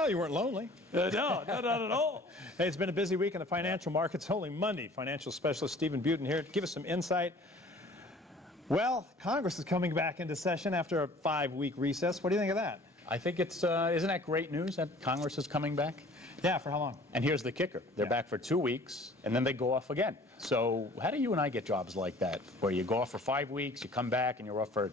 Well, you weren't lonely. No, not at all. Hey, it's been a busy week in the financial markets. Only Monday. Financial specialist Stephen Budin here to give us some insight. Well, Congress is coming back into session after a 5-week recess. What do you think of that? I think it's, isn't that great news that Congress is coming back? Yeah, for how long? And here's the kicker. They're back for 2 weeks, and then they go off again. So how do you and I get jobs like that, where you go off for 5 weeks, you come back, and you're off for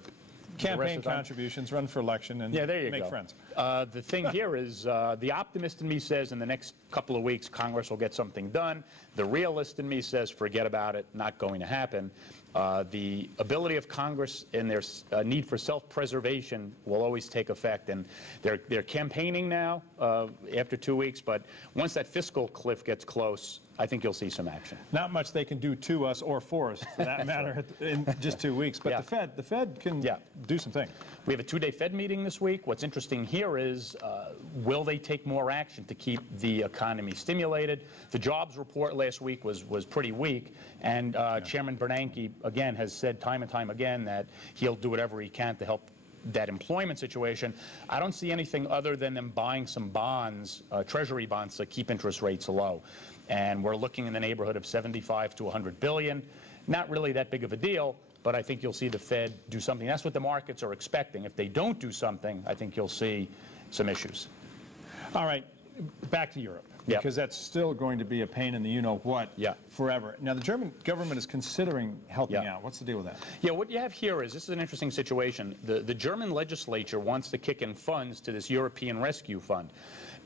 campaign contributions, run for election, and make friends. The thing here is the optimist in me says in the next couple of weeks Congress will get something done. The realist in me says forget about it, not going to happen. The ability of Congress and their need for self-preservation will always take effect. And they're campaigning now after 2 weeks, but once that fiscal cliff gets close, I think you'll see some action. Not much they can do to us or for us, for that matter, in just 2 weeks. But the Fed can do some things. We have a 2-day Fed meeting this week. What's interesting here is will they take more action to keep the economy stimulated? The jobs report last week was pretty weak, and Chairman Bernanke, again, has said time and time again that he'll do whatever he can to help that employment situation. I don't see anything other than them buying some bonds, treasury bonds, to keep interest rates low. And we're looking in the neighborhood of 75 to 100 billion. Not really that big of a deal, but I think you'll see the Fed do something. That's what the markets are expecting. If they don't do something, I think you'll see some issues. All right, back to Europe, because that's still going to be a pain in the you-know-what forever. Now, the German government is considering helping out. What's the deal with that? Yeah, what you have here is, this is an interesting situation. The German legislature wants to kick in funds to this European Rescue Fund,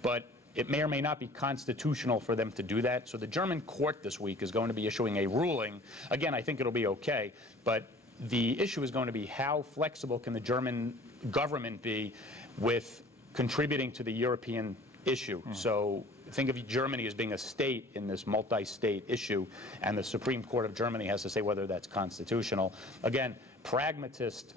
but it may or may not be constitutional for them to do that. So the German court this week is going to be issuing a ruling. Again, I think it'll be okay, but the issue is going to be how flexible can the German government be with contributing to the European issue. So think of Germany as being a state in this multi-state issue, and the Supreme Court of Germany has to say whether that's constitutional. Again, pragmatists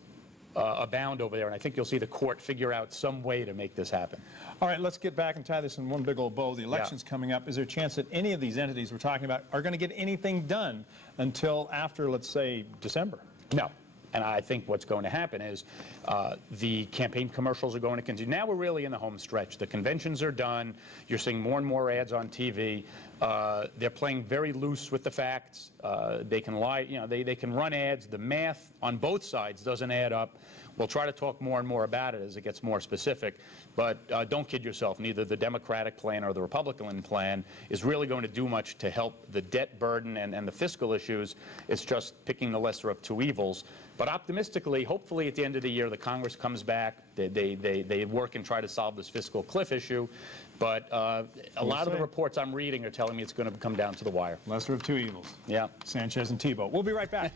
abound over there, and I think you'll see the court figure out some way to make this happen. All right, let's get back and tie this in one big old bow. The election's coming up. Is there a chance that any of these entities we're talking about are going to get anything done until after, let's say, December? No. And I think what's going to happen is the campaign commercials are going to continue. Now we're really in the home stretch. The conventions are done. You're seeing more and more ads on TV. They're playing very loose with the facts. They can lie. You know, they can run ads. The math on both sides doesn't add up. We'll try to talk more and more about it as it gets more specific. But don't kid yourself. Neither the Democratic plan or the Republican plan is really going to do much to help the debt burden and the fiscal issues. It's just picking the lesser of two evils. But optimistically, hopefully at the end of the year, the Congress comes back. They work and try to solve this fiscal cliff issue. But a lot of the reports I'm reading are telling me it's going to come down to the wire. Lesser of two evils. Yeah. Sanchez and Tebow. We'll be right back.